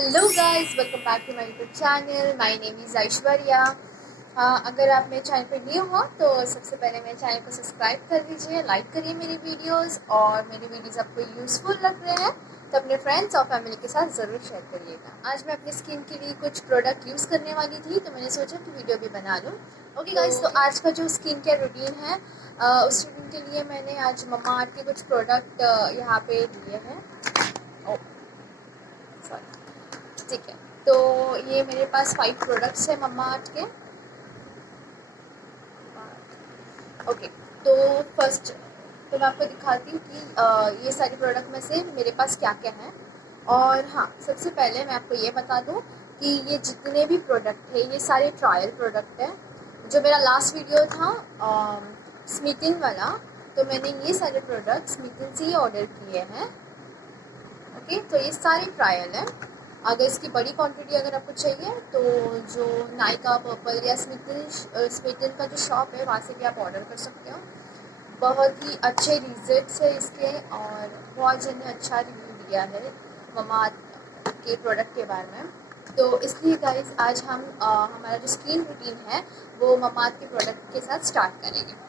Hello guys, welcome back to my YouTube channel. My name is Aishwarya. अगर आप मेरे channel पर न्यू हो तो सबसे पहले मेरे चैनल को सब्सक्राइब कर लीजिए, लाइक करिए मेरी वीडियोस, और मेरी वीडियोस आपको यूज़फुल लग रहे हैं तो अपने फ्रेंड्स और फैमिली के साथ ज़रूर शेयर करिएगा। आज मैं अपनी स्किन के लिए कुछ प्रोडक्ट यूज़ करने वाली थी तो मैंने सोचा कि वीडियो भी बना लूँ। ओके गाइस, तो आज का जो स्किन केयर रूटीन है उस रूटीन के लिए मैंने आज ममाअर्थ के कुछ प्रोडक्ट यहाँ पे लिए हैं। सॉरी, ठीक है। तो ये मेरे पास 5 प्रोडक्ट्स हैं ममाअर्थ के। ओके, तो फर्स्ट तो मैं आपको दिखाती हूँ कि ये सारे प्रोडक्ट में से मेरे पास क्या क्या हैं। और हाँ, सबसे पहले मैं आपको ये बता दूँ कि ये जितने भी प्रोडक्ट हैं ये सारे ट्रायल प्रोडक्ट हैं। जो मेरा लास्ट वीडियो था स्मिथिन वाला, तो मैंने ये सारे प्रोडक्ट स्मिथिन से ही ऑर्डर किए हैं। ओके, तो ये सारे ट्रायल हैं। अगर इसकी बड़ी क्वांटिटी अगर आपको चाहिए तो जो नायका, पर्पल या स्मिथिन का जो शॉप है वहाँ से भी आप ऑर्डर कर सकते हो। बहुत ही अच्छे रिजल्ट्स है इसके, और बहुत जन ने अच्छा रिव्यू दिया है ममाअर्थ के प्रोडक्ट के बारे में। तो इसलिए गाइज आज हम हमारा जो स्किन रूटीन है वो ममाअर्थ के प्रोडक्ट के साथ स्टार्ट करेंगे।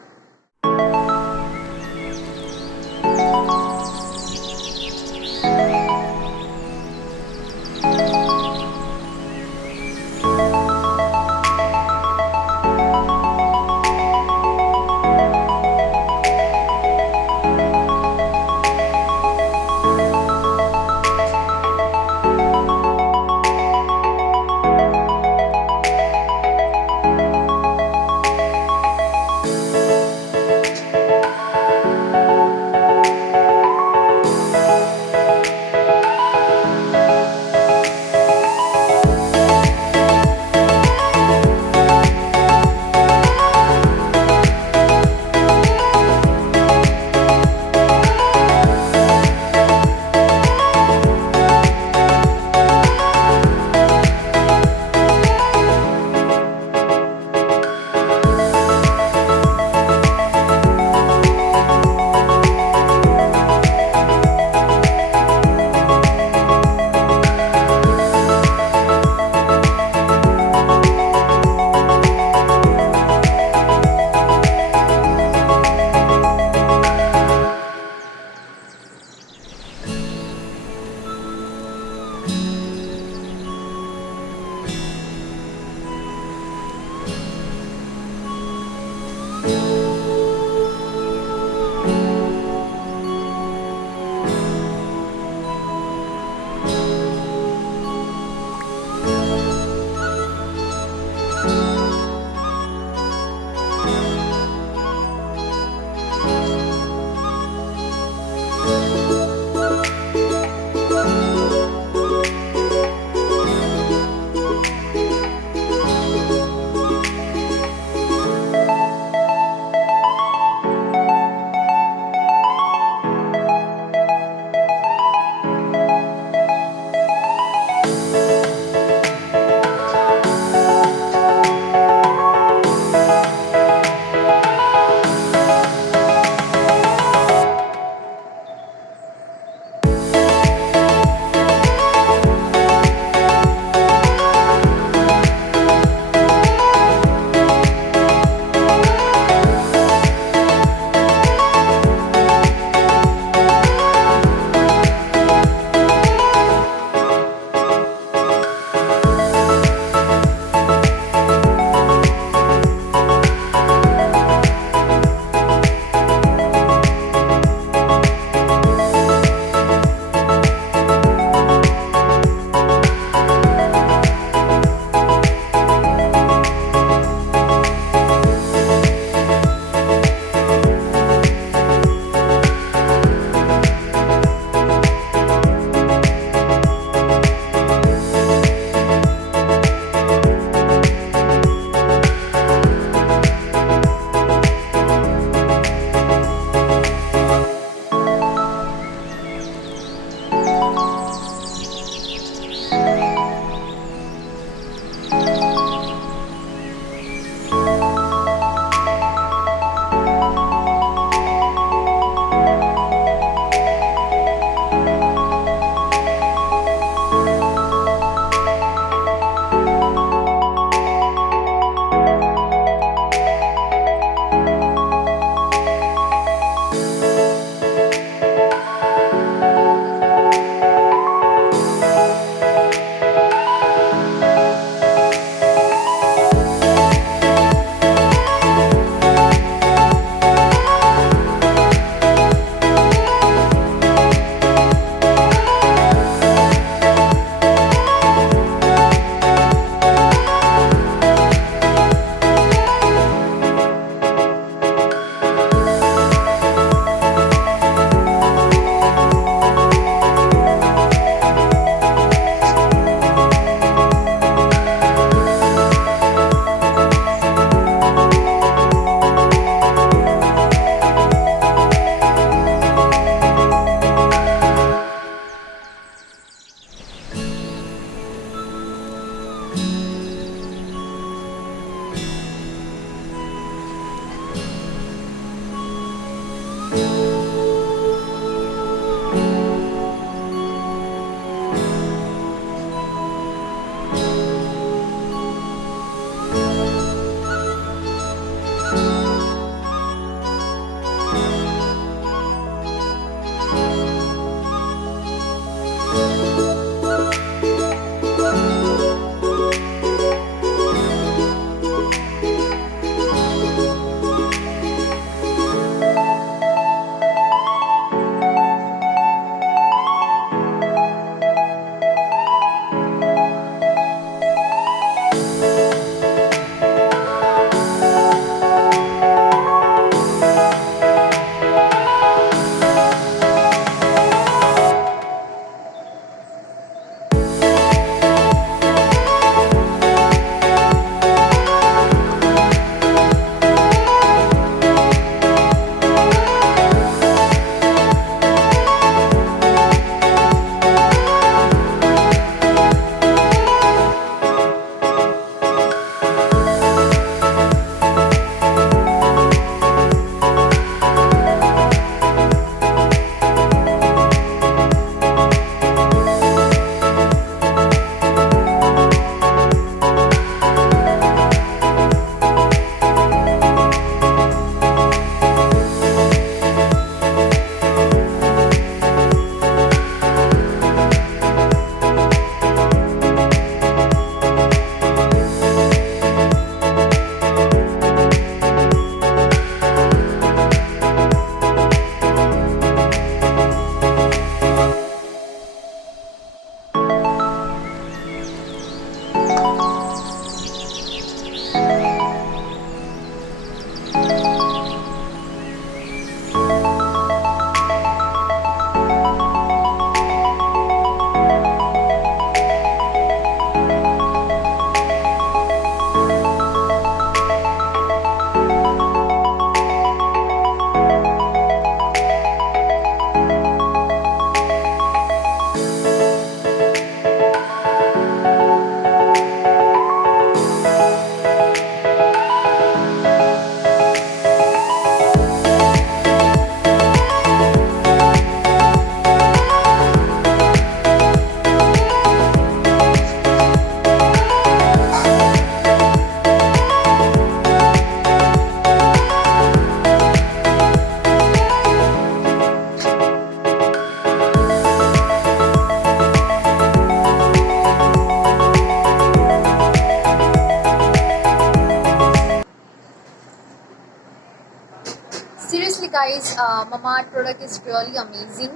Seriously guys, Mamaearth product is really amazing.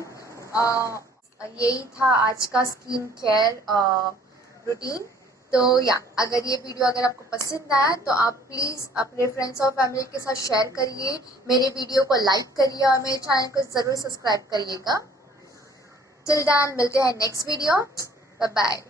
यही था आज का स्किन केयर रूटीन। तो या अगर ये वीडियो अगर आपको पसंद आया तो आप प्लीज़ अपने फ्रेंड्स और फैमिली के साथ शेयर करिए, मेरे वीडियो को लाइक करिए और मेरे चैनल को ज़रूर सब्सक्राइब करिएगा। टिल देन मिलते हैं नेक्स्ट वीडियो। Bye bye.